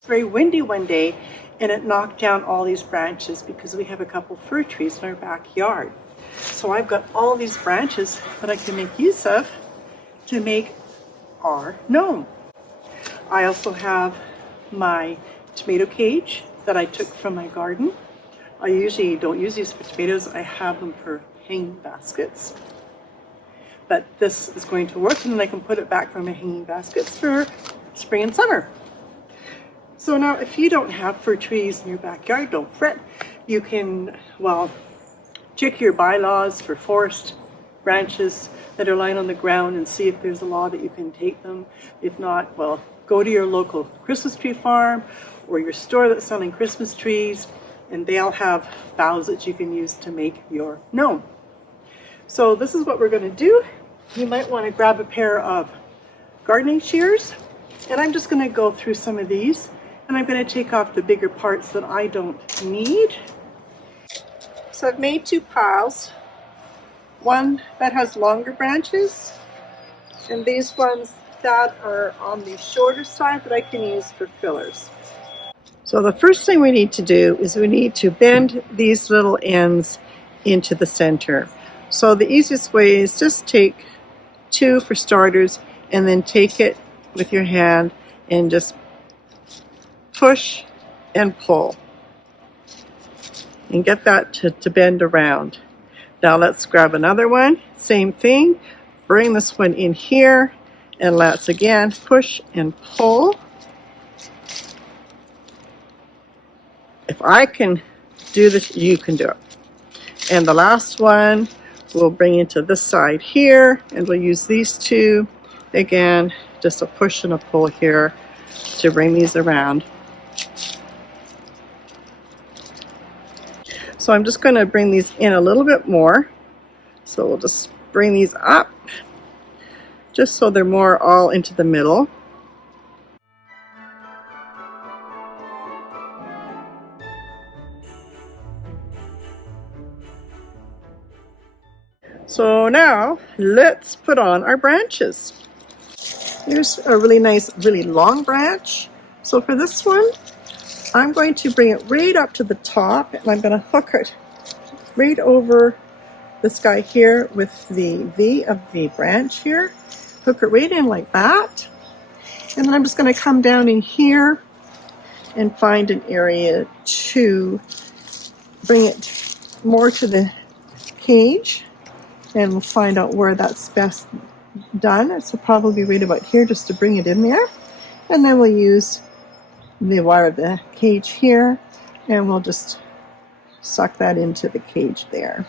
It's very windy one day and it knocked down all these branches because we have a couple fir trees in our backyard. So I've got all these branches that I can make use of to make our gnome. I also have my tomato cage that I took from my garden. I usually don't use these for tomatoes. I have them for hanging baskets. But this is going to work, and then I can put it back from my hanging baskets for spring and summer. So now if you don't have fir trees in your backyard, don't fret. You can, check your bylaws for forest branches that are lying on the ground and see if there's a law that you can take them. If not, go to your local Christmas tree farm or your store that's selling Christmas trees, and they'll have boughs that you can use to make your gnome. So this is what we're going to do. You might want to grab a pair of gardening shears, and I'm just going to go through some of these, and I'm going to take off the bigger parts that I don't need. So I've made two piles, one that has longer branches, and these ones that are on the shorter side that I can use for fillers. So the first thing we need to do is we need to bend these little ends into the center. So the easiest way is just take two for starters, and then take it with your hand and just push and pull and get that to bend around. Now let's grab another one, same thing, bring this one in here, and let's again push and pull. If I can do this, you can do it. And the last one we'll bring into this side here, and we'll use these two again, just a push and a pull here to bring these around. So I'm just going to bring these in a little bit more. So we'll just bring these up just so they're more all into the middle. So now let's put on our branches. Here's a really nice, really long branch. So for this one, I'm going to bring it right up to the top, and I'm going to hook it right over this guy here with the V of the branch here. Hook it right in like that. And then I'm just going to come down in here and find an area to bring it more to the cage. And we'll find out where that's best done. So probably right about here, just to bring it in there. And then we'll use the wire of the cage here, and we'll just suck that into the cage there.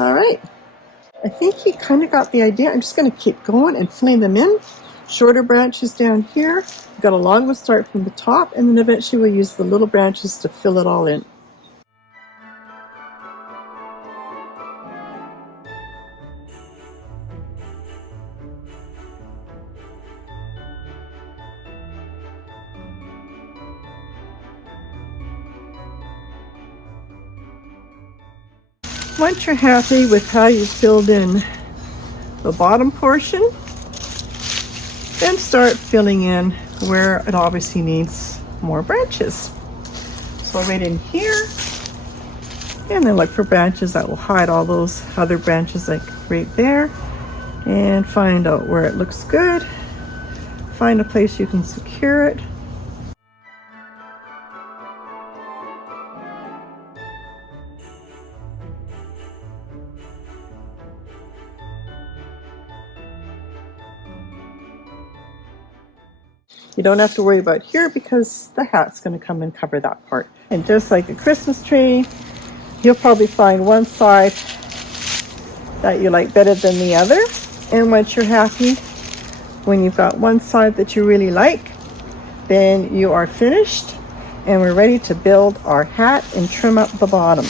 All right. I think you kind of got the idea. I'm just going to keep going and filling them in. Shorter branches down here. We've got a long one start from the top, and then eventually we'll use the little branches to fill it all in. Once you're happy with how you filled in the bottom portion, then start filling in where it obviously needs more branches. So right in here, and then look for branches that will hide all those other branches, like right there, and find out where it looks good. Find a place you can secure it. You don't have to worry about here because the hat's going to come and cover that part. And just like a Christmas tree, you'll probably find one side that you like better than the other. And once you're happy, when you've got one side that you really like, then you are finished and we're ready to build our hat and trim up the bottom.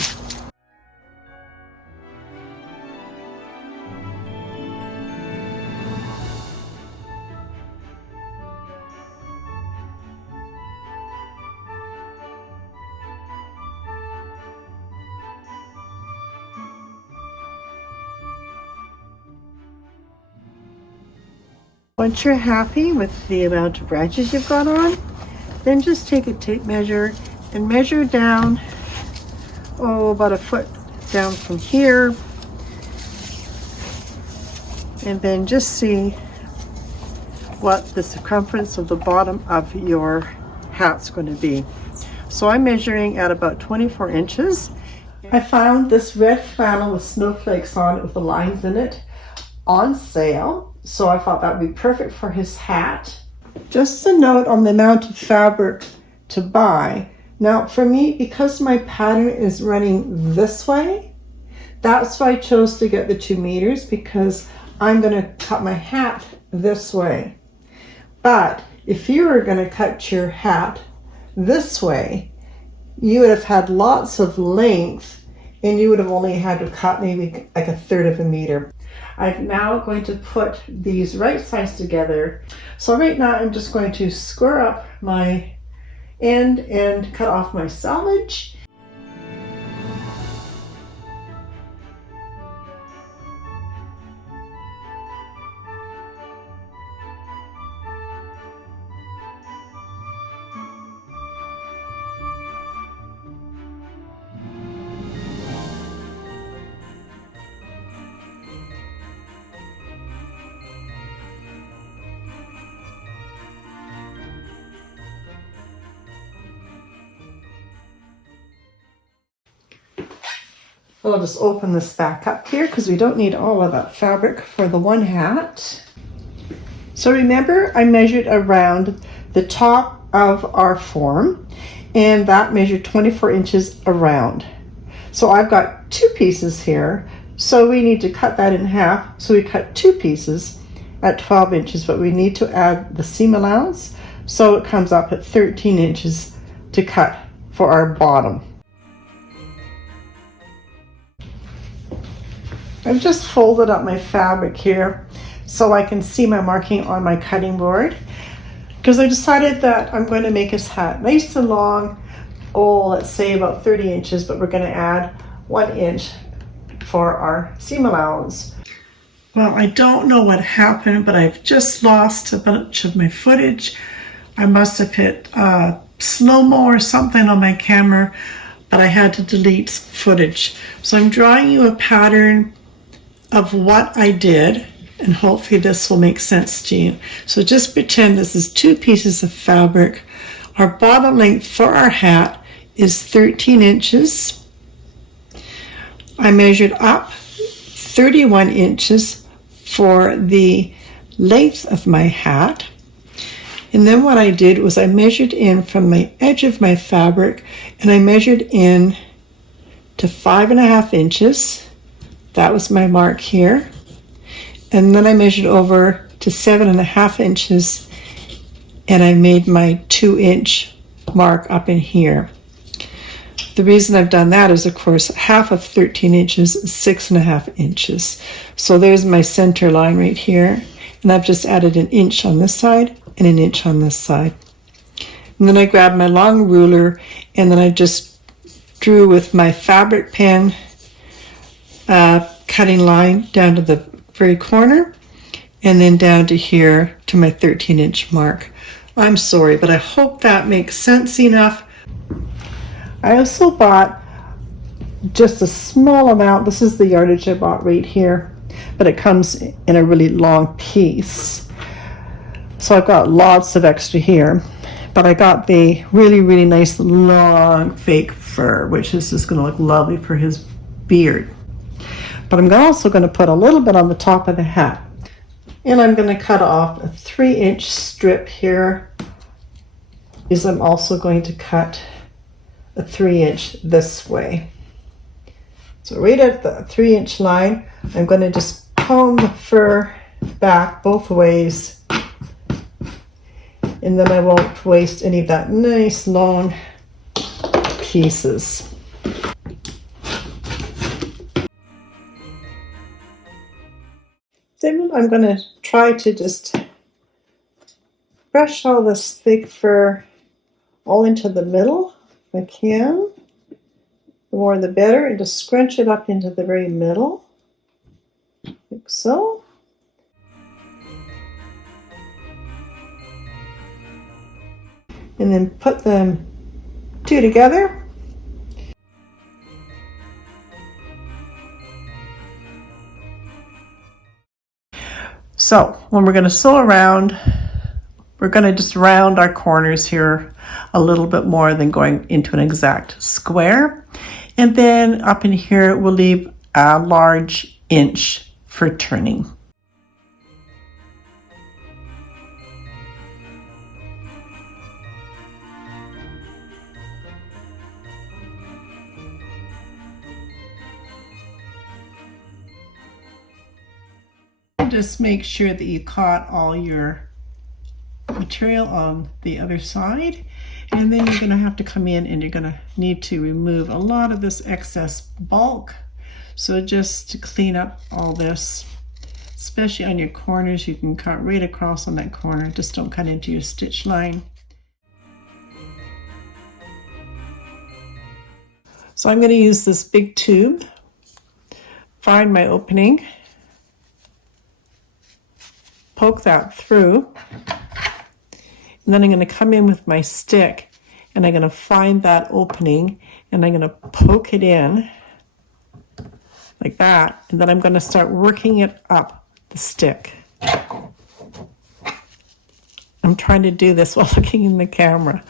Once you're happy with the amount of branches you've got on, Then just take a tape measure and measure down, about a foot down from here. And then just see what the circumference of the bottom of your hat's going to be. So I'm measuring at about 24 inches. I found this red flannel with snowflakes on it with the lines in it on sale. So I thought that would be perfect for his hat. Just a note on the amount of fabric to buy. Now for me, because my pattern is running this way, that's why I chose to get the 2 meters, because I'm going to cut my hat this way. But if you were going to cut your hat this way, you would have had lots of length and you would have only had to cut maybe like a third of a meter. I'm now going to put these right sides together. So right now I'm just going to square up my end and cut off my selvage. I'll just open this back up here because we don't need all of that fabric for the one hat. So remember, I measured around the top of our form, and that measured 24 inches around. So I've got 2 pieces here, so we need to cut that in half. So we cut 2 pieces at 12 inches, but we need to add the seam allowance, so it comes up at 13 inches to cut for our bottom. I've just folded up my fabric here so I can see my marking on my cutting board, because I decided that I'm going to make his hat nice and long, let's say about 30 inches, but we're going to add 1 inch for our seam allowance. Well, I don't know what happened, but I've just lost a bunch of my footage. I must have hit slow-mo or something on my camera, but I had to delete footage. So I'm drawing you a pattern of what I did, and hopefully this will make sense to you. So just pretend this is 2 pieces of fabric. Our bottom length for our hat is 13 inches. I measured up 31 inches for the length of my hat. And then what I did was I measured in from my edge of my fabric, and I measured in to 5.5 inches. That was my mark here. And then I measured over to 7.5 inches, and I made my 2-inch mark up in here. The reason I've done that is, of course, half of 13 inches is 6.5 inches. So there's my center line right here. And I've just added 1 inch on this side and 1 inch on this side. And then I grabbed my long ruler, and then I just drew with my fabric pen cutting line down to the very corner, and then down to here to my 13-inch mark. I'm sorry, but I hope that makes sense enough. I also bought just a small amount. This is the yardage I bought right here, but it comes in a really long piece. So I've got lots of extra here, but I got the really, really nice long fake fur, which is just going to look lovely for his beard. But I'm also going to put a little bit on the top of the hat. And I'm going to cut off a 3-inch strip here, because I'm also going to cut a 3-inch this way. So right at the 3-inch line, I'm going to just comb the fur back both ways, and then I won't waste any of that nice long pieces. Then I'm going to try to just brush all this fake fur all into the middle if I can. The more the better, and just scrunch it up into the very middle, like so. and then put them two together. So when we're going to sew around, we're going to just round our corners here a little bit more than going into an exact square. And then up in here, we'll leave a large inch for turning. Just make sure that you caught all your material on the other side, and then you're going to have to come in and you're going to need to remove a lot of this excess bulk. So just to clean up all this, especially on your corners, you can cut right across on that corner. Just don't cut into your stitch line. So I'm going to use this big tube, find my opening, poke that through, and then I'm going to come in with my stick and I'm going to find that opening and I'm going to poke it in like that, and then I'm going to start working it up the stick. I'm trying to do this while looking in the camera.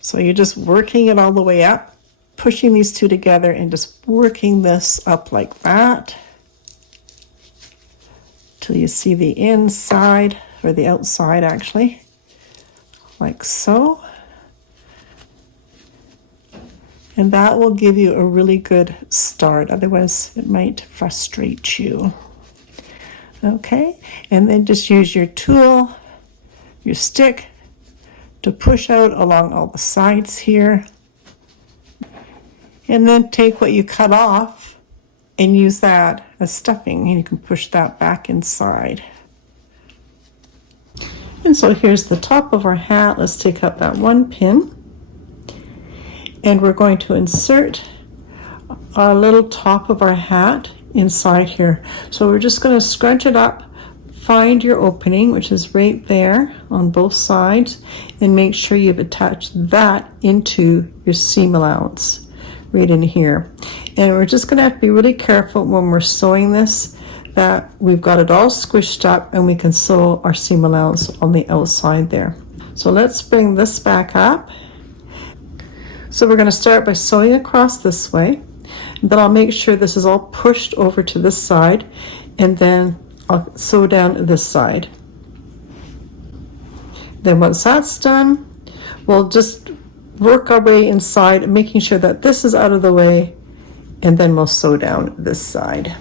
So you're just working it all the way up, pushing these two together and just working this up like that till you see the inside, or the outside actually, like so. And that will give you a really good start, otherwise it might frustrate you. Okay, and then just use your tool, your stick, to push out along all the sides here. And then take what you cut off and use that as stuffing, and you can push that back inside. And so here's the top of our hat. Let's take out that one pin, and we're going to insert our little top of our hat inside here. So we're just going to scrunch it up, find your opening, which is right there on both sides, and make sure you've attached that into your seam allowance right in here. And we're just going to have to be really careful when we're sewing this that we've got it all squished up and we can sew our seam allowance on the outside there. So let's bring this back up. So we're going to start by sewing across this way. Then I'll make sure this is all pushed over to this side, and then I'll sew down this side. Then once that's done, we'll just work our way inside, making sure that this is out of the way, and then we'll sew down this side.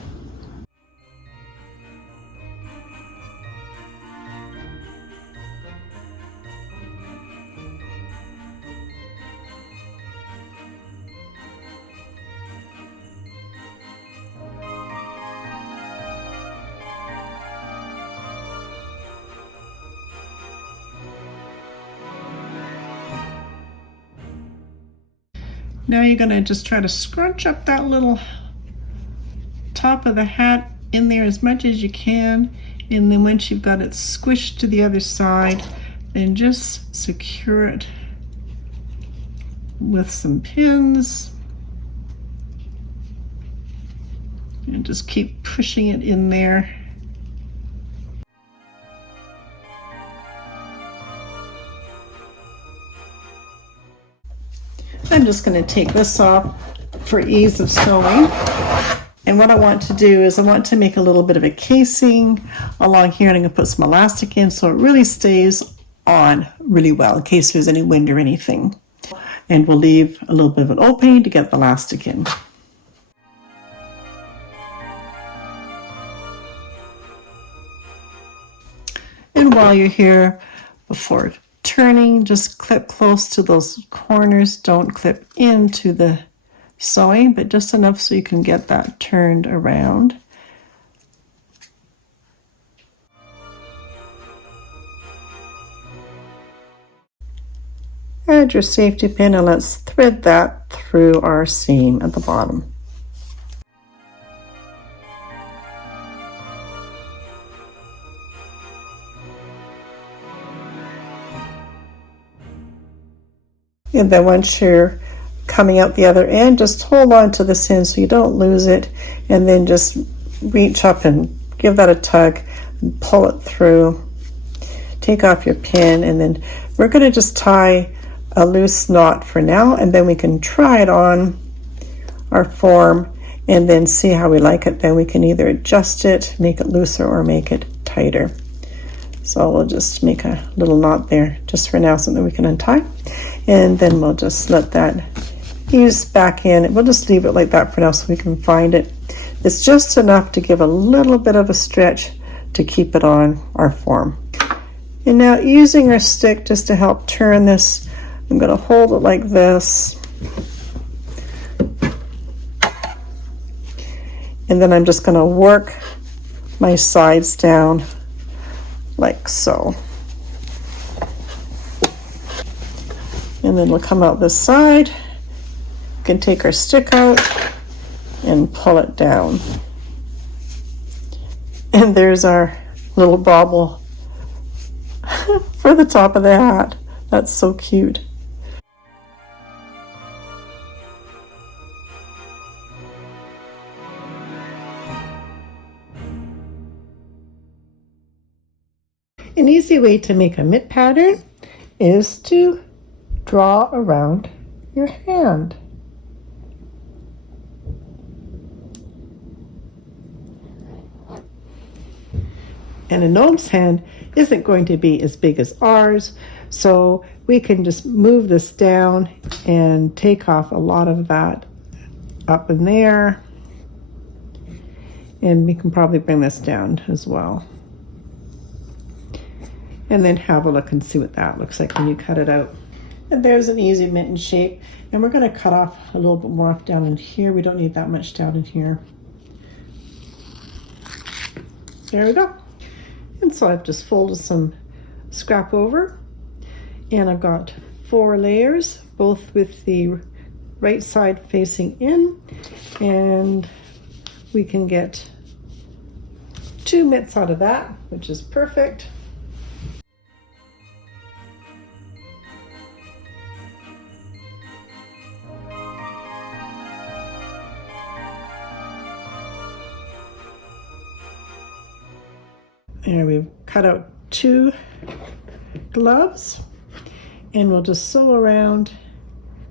Now you're going to just try to scrunch up that little top of the hat in there as much as you can, and then once you've got it squished to the other side, then just secure it with some pins and just keep pushing it in there. I'm just going to take this off for ease of sewing. And what I want to do is I want to make a little bit of a casing along here, and I'm going to put some elastic in so it really stays on really well in case there's any wind or anything. And we'll leave a little bit of an opening to get the elastic in. And while you're here, before turning, just clip close to those corners. Don't clip into the sewing, but just enough so you can get that turned around. Add your safety pin and let's thread that through our seam at the bottom. And then once you're coming out the other end, just hold on to this end so you don't lose it, and then just reach up and give that a tug and pull it through. Take off your pin, and then we're going to just tie a loose knot for now, and then we can try it on our form and then see how we like it. Then we can either adjust it, make it looser, or make it tighter. So we'll just make a little knot there just for now, something we can untie, and then we'll just let that ease back in. We'll just leave it like that for now so we can find it. It's just enough to give a little bit of a stretch to keep it on our form. And now using our stick just to help turn this, I'm going to hold it like this. And then I'm just going to work my sides down like so. And then we'll come out this side. We can take our stick out and pull it down. And there's our little bauble for the top of the hat. That's so cute. An easy way to make a mitt pattern is to draw around your hand. And a gnome's hand isn't going to be as big as ours, so we can just move this down and take off a lot of that up in there. And we can probably bring this down as well. And then have a look and see what that looks like when you cut it out. And there's an easy mitten shape. And we're going to cut off a little bit more down in here. We don't need that much down in here. There we go. And so I've just folded some scrap over. And I've got 4 layers, both with the right side facing in. And we can get 2 mitts out of that, which is perfect. There, we've cut out 2 gloves, and we'll just sew around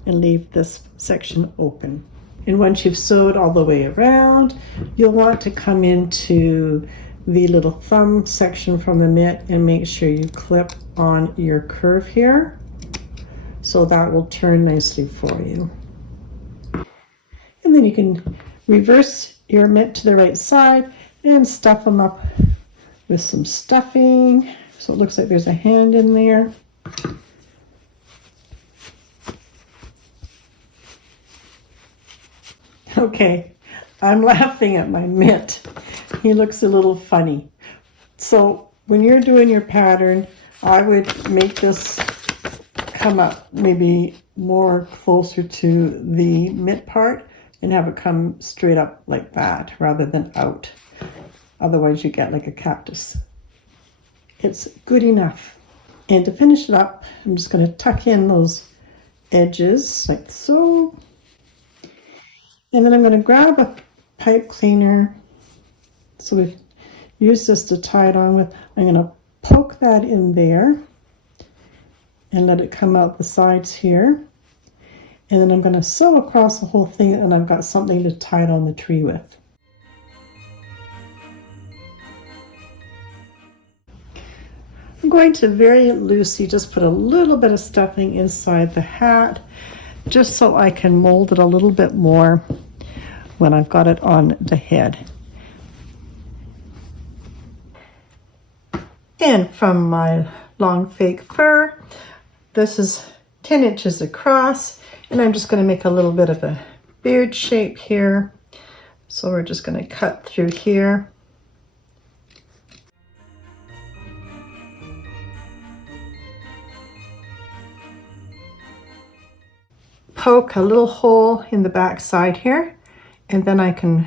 and leave this section open. And once you've sewed all the way around, you'll want to come into the little thumb section from the mitt and make sure you clip on your curve here, so that will turn nicely for you. And then you can reverse your mitt to the right side and stuff them up with some stuffing, so it looks like there's a hand in there. Okay, I'm laughing at my mitt. He looks a little funny. So when you're doing your pattern, I would make this come up maybe more closer to the mitt part and have it come straight up like that rather than out. Otherwise you get like a cactus. It's good enough. And to finish it up, I'm just going to tuck in those edges like so. And then I'm going to grab a pipe cleaner. So we use this to tie it on with. I'm going to poke that in there and let it come out the sides here. And then I'm going to sew across the whole thing, and I've got something to tie it on the tree with. I'm going to very loosely just put a little bit of stuffing inside the hat, just so I can mold it a little bit more when I've got it on the head. And from my long fake fur, this is 10 inches across, and I'm just going to make a little bit of a beard shape here. So we're just going to cut through here. Poke a little hole in the back side here, and then I can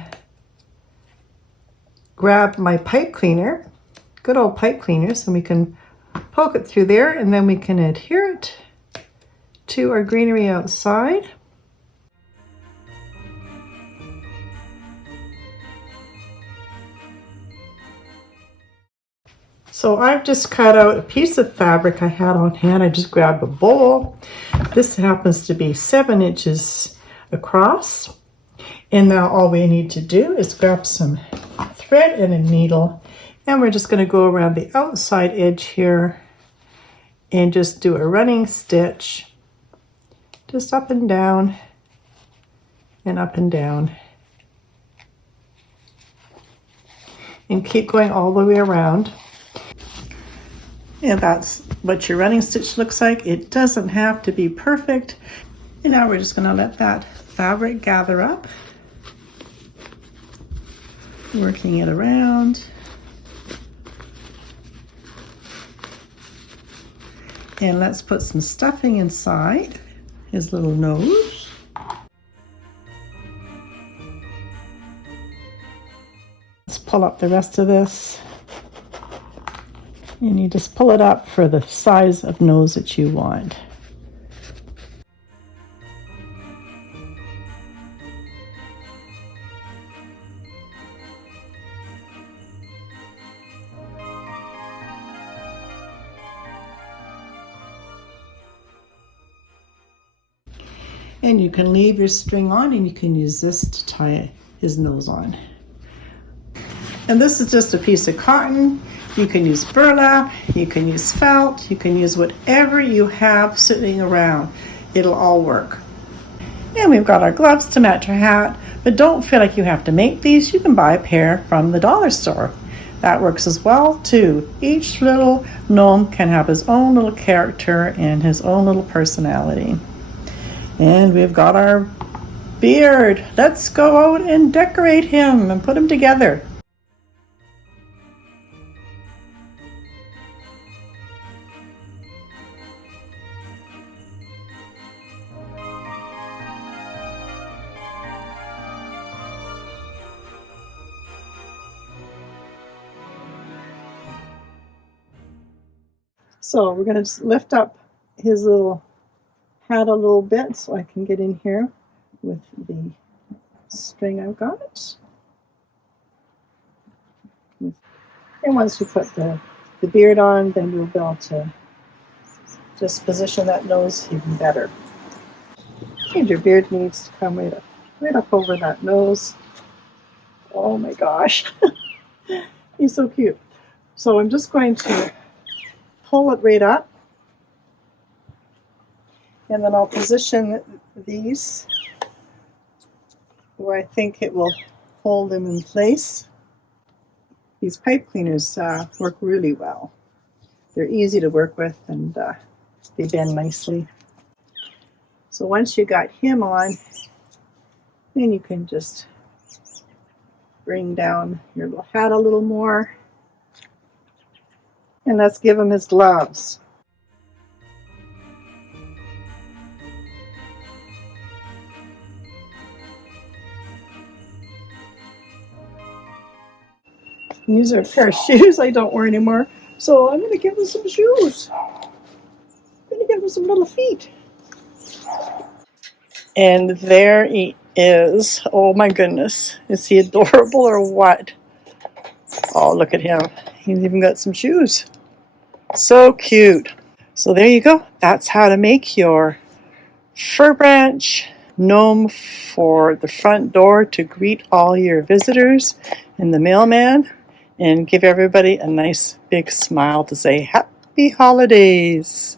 grab my pipe cleaner, good old pipe cleaners, and we can poke it through there, and then we can adhere it to our greenery outside. So I've just cut out a piece of fabric I had on hand. I just grabbed a bowl. This happens to be 7 inches across. And now all we need to do is grab some thread and a needle. And we're just going to go around the outside edge here and just do a running stitch. Just up and down and up and down. And keep going all the way around. And that's what your running stitch looks like. It doesn't have to be perfect. And now we're just going to let that fabric gather up. Working it around. And let's put some stuffing inside his little nose. Let's pull up the rest of this. And you just pull it up for the size of nose that you want. And you can leave your string on and you can use this to tie his nose on. And this is just a piece of cotton. You can use burlap, you can use felt, you can use whatever you have sitting around. It'll all work. And we've got our gloves to match our hat, but don't feel like you have to make these. You can buy a pair from the dollar store. That works as well too. Each little gnome can have his own little character and his own little personality. And we've got our beard. Let's go out and decorate him and put him together. So we're going to just lift up his little hat a little bit so I can get in here with the string I've got. And once we put the beard on, then we'll be able to just position that nose even better. And your beard needs to come right up over that nose. Oh my gosh, he's so cute. So I'm just going to pull it right up, and then I'll position these where I think it will hold them in place. These pipe cleaners work really well. They're easy to work with and they bend nicely. So once you got him on, then you can just bring down your little hat a little more. And let's give him his gloves. And these are a pair of shoes I don't wear anymore. So I'm going to give him some shoes. I'm going to give him some little feet. And there he is. Oh my goodness. Is he adorable or what? Oh, look at him. He's even got some shoes. So cute. So there you go. That's how to make your fir branch gnome for the front door to greet all your visitors and the mailman and give everybody a nice big smile to say happy holidays.